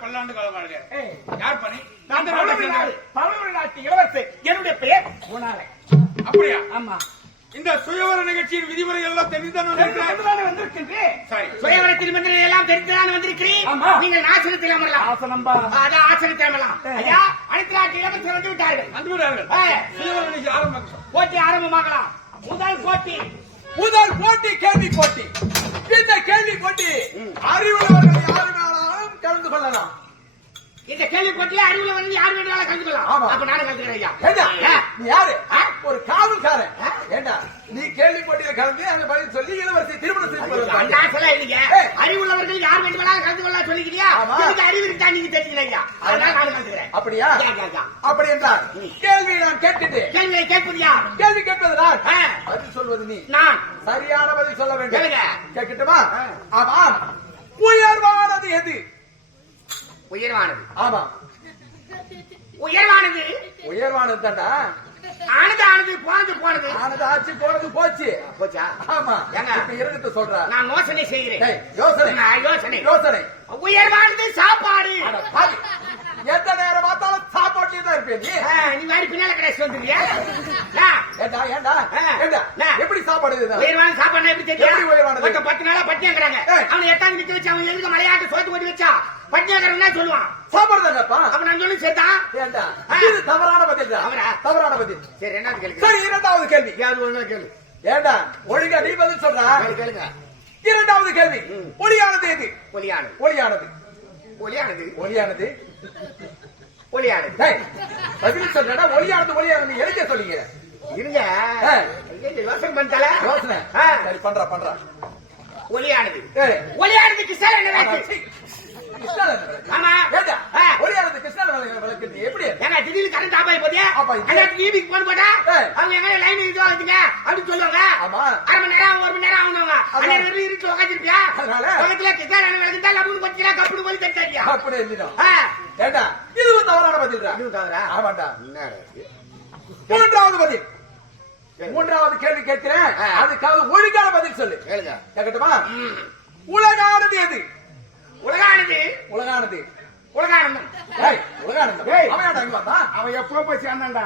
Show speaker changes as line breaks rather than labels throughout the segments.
பல்லாண்டு கால வாழ்க யார் பண்ணி
நான் ஆமா.
இந்த சுயவர நிகழ்ச்சியின் விதிமுறை எல்லாம் தெரிந்துதான் வந்திருக்கிறார்.
தெரிந்துதானே வந்திருக்கின்றேன்
சரி.
சுயவரத்தில் மந்திரம் எல்லாம் தெரிந்துதான் வந்திருக்கிறேன். நீங்கள் நாசனத்தில் அமரலாம்.
ஆசனம்பா
அதான் ஆசனத்தில் அமரலாம். ஐயா அனைத்து நாட்டு இளவரசர் வந்து விட்டார்கள்.
வந்து சுயவர நிகழ்ச்சி ஆரம்பம்
போட்டி ஆரம்பமாகலாம். முதல் போட்டி.
முதல் போட்டி கேள்வி போட்டி. இந்த கேள்வி போட்டி அறிவுள்ளவர்கள் யாரு வேணாலும் கலந்து கொள்ளலாம்.
இந்த கேள்வி போட்டியில அறிவுல வந்து யார் வேணாலும் கலந்துக்கலாம்
ஆமா.
அப்ப நானும் கலந்துக்கிறேன் ஐயா.
நீ யாரு? ஒரு காவல்காரன்? ஏண்டா? நீ கேள்வி போட்டியில கலந்து அந்த பதில் சொல்லி இளவரசி திருமணம் ஏய்.
அறிவுள்ளவர்கள் யார் வேண்டுமானாலும் கலந்து கொள்ளலாம் சொல்லிக்கிறியா?
ஆமா.
அறிவு இருக்கா நீங்க தெரிஞ்சுக்கிறேன் ஐயா. அதனால நானும் கலந்துக்கிறேன்.
அப்படியா. அப்படி என்றால். கேள்வி நான் கேட்கிட்டு
கேள்வியை கேட்பதியா?
கேள்வி கேட்பது நான். பதில் சொல்வது நீ.
நான்.
சரியான பதில் சொல்ல வேண்டும்.
கேளுங்க.
கேட்கட்டுமா?
ஆ.
ஆமாம் உயர்வானது எது
உயர்வானது.
ஆமா.
உயர்வானது?
உயர்வானது தாண்டா.
ஆனது ஆனது போனது போனது.
ஆனது ஆச்சு போனது போச்சு.
போச்சா?
ஆமா.
ஏங்க?
இப்ப இருக்கட்டும் சொல்றா.
நான் யோசனை செய்கிறேன்.
யோசனை.
யோசனை.
யோசனை.
உயர்வானது சாப்பாடு.
எந்த நேரம் பார்த்தாலும் சாப்பாட்டிலே தான் இருப்பேன் நீ.
பின்னால கடைசி வந்துருவியா? ஆ,
ஏண்டா. எப்படி சாப்பாடு?
உயர்வான சாப்பாடு எப்படி தெரியும்? பத்து நாளா பட்டியாங்கிறாங்க. அவன் எட்டாவது நிக்க வச்சு அவன் எதுக்கு மலையாட்டு சோத்து போட்டு வச்சா? பட்டியாங்கிறவன் சொல்லுவான்.
சாப்பாடு தானப்பா
அப்ப? நான் சொல்லி சேர்த்தான்
ஏண்டா?
ஆ.
இது தவறான பதில் தான்.
தவறா?
தவறான பதில்.
சரி ரெண்டாவது கேளுங்க.
சரி இரண்டாவது கேள்வி.
யாவது ஒண்ணு கேளு.
ஏண்டா? ஒழுங்கா நீ பதில் சொல்றா?
கேளு, கேளுங்க?
இரண்டாவது கேள்வி. ஒளியானது எது?
ஒலியானது
ஒளியானது.
ஒலியானது
ஒளியானது.
ஒலியானது
டேய், பதில் சொல்றா ஒளியானது ஒளியானது எழுத சொல்லிங்க
இருங்க. யோசனை.
சரி பண்றா பண்றா.
ஒலியானது
சரி
ஒலியானதுக்கு சார் என்ன
ஆமா. கிருஷ்ணன் விளக்கு. ஒளியானது கிருஷ்ணன் விளக்கு விளக்கு எப்படி
ஏங்க திடீர்னு கரண்ட் ஆஃப் ஆகி போதே ஈவிக்கு போன் போட்டா. அவங்க எங்க லைன் இது ஆகுதுங்க அப்படின்னு சொல்லுவாங்க.
ஆமா.
அரை மணி நேரம் ஒரு மணி நேரம்
அதான்.
அந்த நேரம் இருட்டு உட்காந்துருப்பியா? பக்கத்துல கிருஷ்ணா விளக்குதா லபுன்னு கொஞ்சம் கப்புனு போய்
அப்படி ஏண்டா? இதுவும் தவறான பதில்டா
இதுவும் தவறா?
ஆமாண்டா. மூன்றாவது பதில். மூன்றாவது கேள்வி கேட்கிறேன். அதுக்காக ஒழுங்கான பதில் சொல்லு.
கேளுங்க.
கேட்கட்டுமா? உலகானது எது?
உலகானது.
உலகானது.
உலகானந்தம்.
உலகானந்தம். அவன் வந்தான்?
எப்போ போய் சேர்ந்தான்டா?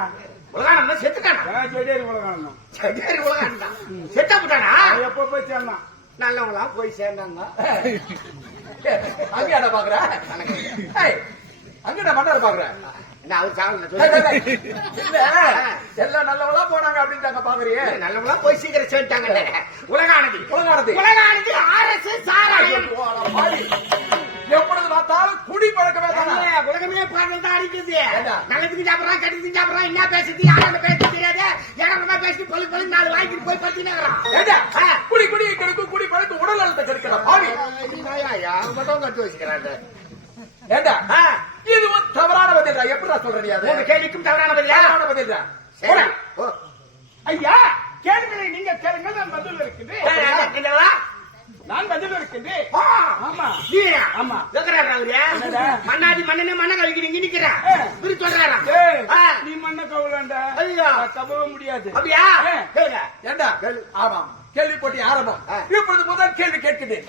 உலகானந்தம் செத்துட்டானா?
ஜெயலலிதா உலகம்
சரி உலகானந்தம் செத்தா போட்டானா?
அவன் எப்போ போய் சேர்ந்தான்?
நல்லவங்களா போய் சேர்ந்தாங்க
அங்கேயாடா பாக்குற? ஏய், அங்கடா மன்னர் பாக்குற
என்ன அவர்.
இல்ல எல்லாம் நல்லவளா போனாங்க அப்படின்ட்டாங்க பாக்குறியே?
நல்லவங்களா போய் சீக்கிரம் சேர்த்தாங்க உலகானது.
உலகானது.
உலகானது ஆர்எஸ் சாராயம்.
எப்பொழுது பார்த்தாலும் குடி பழக்கமே தானே?
உலகமே பாடல் தான்? நல்லதுக்கு சாப்பிடறான் கெட்டதுக்கு சாப்பிடறான் என்ன பேசுறது யாரோட பேச தெரியாது. யாரோட பேசி பொழு பொழு நாலு வாங்கிட்டு போய் பத்தினாங்கிறான்.
குடி குடி கெடுக்கும் குடி பழக்கம் உடல் நலத்தை கெடுக்கலாம் பாவி.
மட்டும் கட்டு
ஏண்டா? பதில்டா எப்படிடா சொல்ற நீ அது
உங்க கேள்விக்கும் தவறான பதிலா
தவறான
சரி. ஓ.
ஐயா கேள்விகளை நீங்க கேளுங்க நான் பதில் இருக்குது? நான் பதில் இருக்குது. ஆமா? ஆமா. என்னடா?
மண்ணாடி மண்ணனே மண்ணை கவிக்கு நீங்க நிக்கிறேன். இப்படி ஆ.
நீ மண்ண கவுலாண்டா
ஐயா.
கவவே முடியாது
அப்படியா.
ஏண்டா
கேளு.
ஆமாம் கேள்வி போட்டி ஆரம்பம். இப்பொழுது முதல் கேள்வி கேட்கிறேன்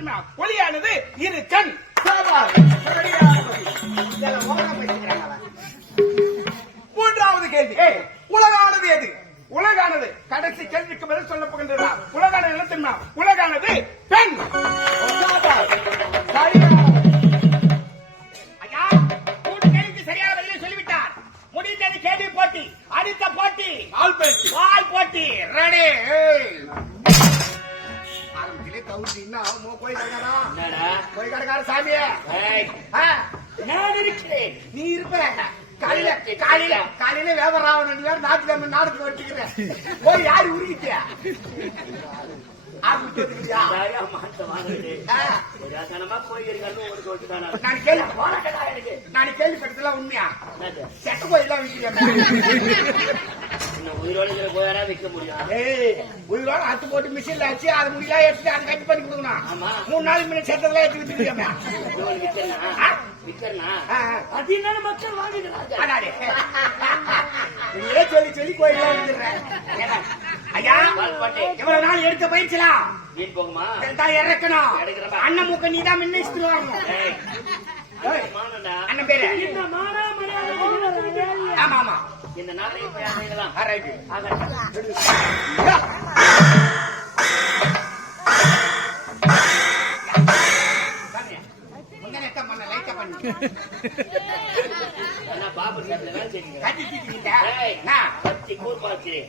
தெரியுமா ஒளியானது இரு கண்.
மூன்றாவது கேள்வி. உலகானது எது
உலகானது கடைசி கேள்விக்கு பதில் சொல்ல போகின்றதா உலகானது என்ன தெரியுமா உலகானது பெண்.
ஐயா, மூன்று கேள்விக்கு சரியான பதிலை சொல்லிவிட்டார். முடிந்தது கேள்வி போட்டி அடுத்த போட்டி வால் போட்டி ரெடி ஆரம்பத்திலே கவுச்சு இன்னும் அவன் போய்
போய் கடைக்கார சாமியே.
நான் இருக்கிறேன்.
நீ இருப்ப. காலையில காலையில காலையில வியாபாரம் ஆகணும். நாட்டுல நாடகத்துக்கு வச்சுக்கிறேன் போய் யாரு உருகிட்டியா? நான் கேள்வி உண்மையா செட்ட கோயிலாம்
உயிரோட போயாரா விற்க முடியும்
உயிரோட அத்து போட்டு மிஷின்ல வச்சு அது முடியல எடுத்து அது கட் பண்ணி கொடுக்கணும்
ஆமா.
மூணு நாளைக்கு முன்னாடி எடுத்து வித்துருக்கேன்
விற்கிறனா அது என்ன மக்கள் வாங்கிக்கிறாங்க
சொல்லி சொல்லி கோயிலாம் வந்துடுறேன் ஐயா. இவ்வளவு நாள் எடுத்த பயிற்சிலாம்?
போகுமா?
இறக்கணும். அண்ணன் மூக்க நீ தான். அண்ணன் பேரு. ஆமா ஆமா.
இந்த நாளை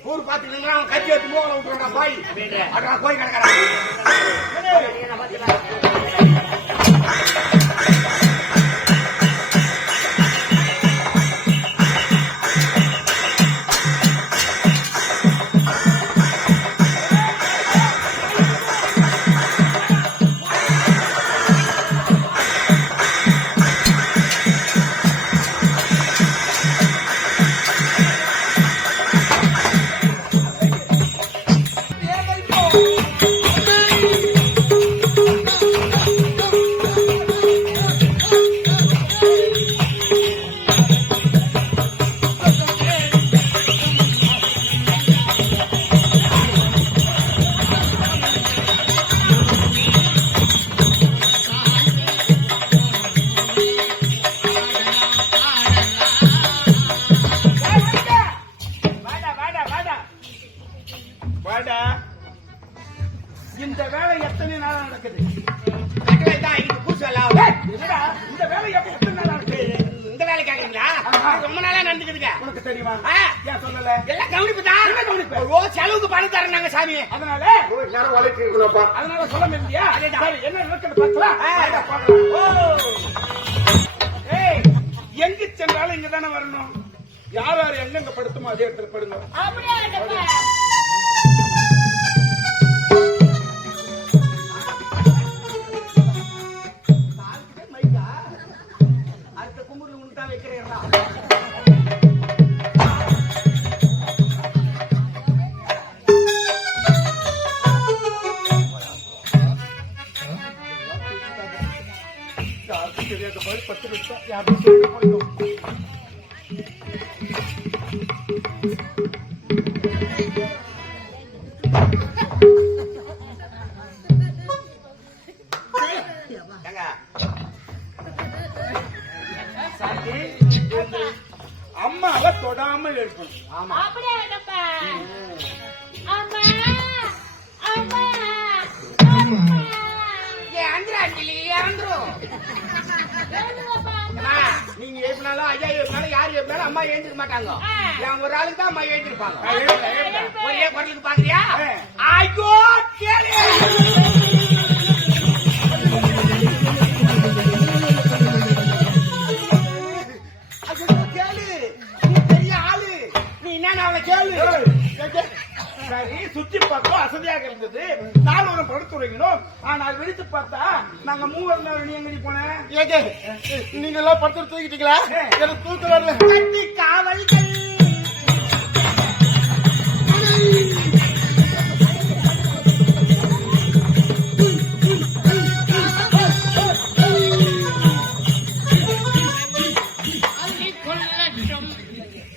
ஊர் பாத்துக்கிட்டீங்களா, அவன் கத்தி எடுத்து மூக்கல விட்டுருவான்டா, பாய். கோயில் கிடக்குறான். நடக்குது.
கட்டளை தான் பூசு
என்னடா, இந்த வேலை எப்ப எத்தனை நாளா நடக்குது
இந்த வேலை கேக்குறீங்களா ரொம்ப நாளா நடந்துக்குதுங்க.
உனக்கு தெரியுமா. ஏன் சொல்லல?
எல்லாம் கவனிப்பு தான்
என்ன கவனிப்பு?
ஓ செலவுக்கு பணம் தரேன் நாங்க சாமி.
அதனால?
நேரம்
அதனால சொல்ல
அதேதான்.
சரி, என்ன நடக்குது பார்க்கலாம்.
ஓ.
ஏய் எங்க சென்றாலும் இங்க தானே வரணும்? யார் யார் எங்கெங்க படுத்துமோ அதே இடத்துல படுங்க. அம்மாவை தொடாமல் இருக்கணும்
அந்திரா அஞ்சலி. நீங்க எப்பனாலும் ஐயா எப்பனாலும் யாரு எப்பனாலும் அம்மா எழுந்திருக்க மாட்டாங்க. என் ஒரு ஆளுக்கு தான் அம்மா
எழுப்பேன்.
ஒரே குரலுக்கு பாக்குறியா. ஐயோ கேளு.
சரி சுத்தி பார்த்தோம் அசதியாக இருந்தது. நாலு படுத்துறீங்களோம் ஆனால் விழித்து பார்த்தா நாங்க மூவர் நேரம் நீ எங்கடி போனேன்
நீங்க எல்லாம் படுத்து தூக்கிட்டீங்களா எனக்கு தூக்கம் வரல
காவல்கள்.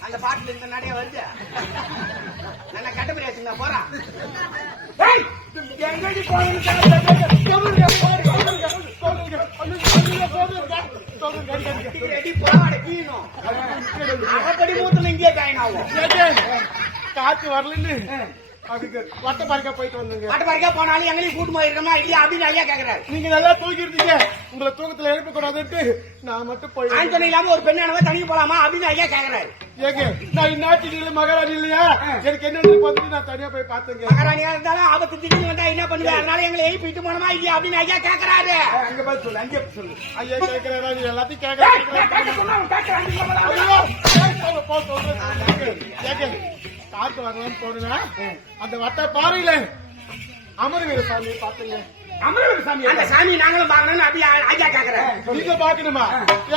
அந்த பாட்டுல இந்த நடைய வருது? நல்லா கட்டுப்படி வச்சுங்க போறான்
எங்கடி
காத்து வரலன்னு. அதுக்கு வட்ட பார்க்க போயிட்டு வந்தீங்க.
பாட்டு பாருக்கா போனாலும் எங்களையும் கூட்டு போயிருக்கோமா இல்லையா? அப்படின்னு ஐயா கேக்குறாரு.
நீங்க நல்லா தூக்கி இருந்தீங்க உங்களை தூக்கத்துல எழுப்ப கூடாதுன்ட்டு நான் மட்டும் போய்
ஆண் துணை இல்லாம ஒரு பெண்ணானவ தனியா போலாமா? அப்படின்னு ஐயா கேக்குறாரு.
ஏங்க நான் இந்நாட்டில் இல்ல மகாராணி இல்லையா? எனக்கு என்னன்னு பார்த்துட்டு நான் தனியா போய் பார்த்தேங்க
மகாராணியா இருந்தாலும் ஆபத்து திடீர்னு வந்தா என்ன பண்ணுவேன் அதனால எங்களை எழுப்பிட்டு போனோமா இல்லையா அப்படின்னு ஐயா கேக்குறாரு.
அங்க பார்த்து சொல்லு அங்கே சொல்லு.
ஐயா கேட்கிறா நீ எல்லாத்தையும்
ஏய்,
கேட்கறேன்
கேட்க சொன்னா அவன் கேட்கறான், நீங்க முதல்ல
ஐயோ, ஏய், போ, சொல்றேன். ஏங்க, ஏங்க, காத்து வரலாம்னு போனேன்? அந்த வட்ட பாறையில அமரவீர சாமியை பார்த்தேங்க
அமரவீர சாமி
அந்த சாமி நாங்களும் பார்க்கணும்னு அப்படியே ஐயா கேக்குறேன்
நீங்க பாக்கணுமா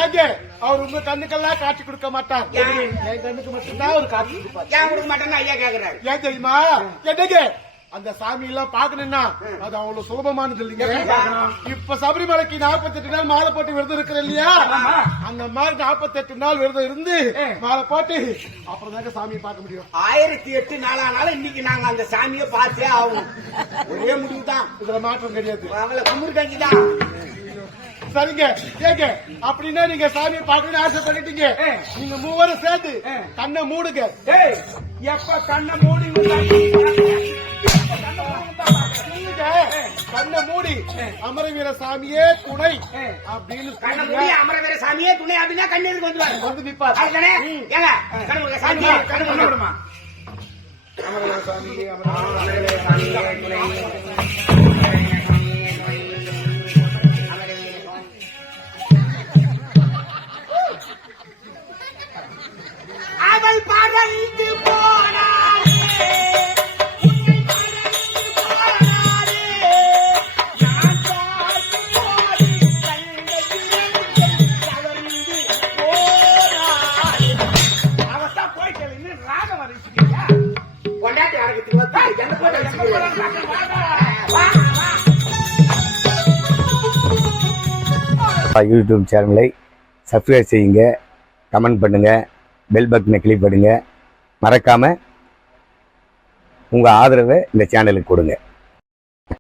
ஏங்க அவர் உங்க கண்ணுக்கெல்லாம் காட்சி கொடுக்க மாட்டார்? என் கண்ணுக்கு மட்டும்தான் ஒரு காட்சி கொடுப்பார்.
ஏன் கொடுக்க மாட்டேன்னு ஐயா கேக்குறாரு?
ஏன் தெரியுமா? என்னங்க அந்த சாமி எல்லாம் பாக்கணும்னா அது அவ்வளவு சுலபமானது இல்லைங்க. இப்ப சபரிமலைக்கு நாற்பத்தெட்டு நாள் மாலை போட்டு விரதம் இருக்கிற இல்லையா அந்த மாதிரி நாற்பத்தெட்டு நாள் விரதம் இருந்து மாலை போட்டு அப்புறம் தாங்க சாமியை பார்க்க முடியும்.
ஆயிரத்தி எட்டு நாளானாலும் இன்னைக்கு நாங்க அந்த சாமியை பார்த்தே ஆகும் ஒரே முடிவு தான்
இதுல மாற்றம் கிடையாது.
அவளை கஞ்சி தான்
சரிங்க. ஏங்க அப்படின்னா நீங்க சாமியை பார்க்கணும்னு ஆசைப்பட்டுட்டீங்க. நீங்க மூவரும் சேர்ந்து கண்ணை மூடுங்க.
எப்ப கண்ணை மூடி
நீங்க கண்ணை மூடி. அமரவீர சாமியே துணை. அப்படின்னு
கண்ண. மூடி அமரவீர சாமியே துணை அப்படின்னா கண்ணீருக்கு வந்துருவாரு
வந்து நிப்பார்.
அதுதானே? ஏங்க கண்ணு கண்ணு
கண்ணு. விடுமா
அமரவீர சாமியே அமரவீர
சாமியே துணை.
யூடியூப் சேனலை சப்ஸ்கிரைப் செய்யுங்க கமெண்ட் பண்ணுங்க பெல் பட்டனை கிளிக் பண்ணுங்க. மறக்காம உங்கள் ஆதரவை இந்த சேனலுக்கு கொடுங்க.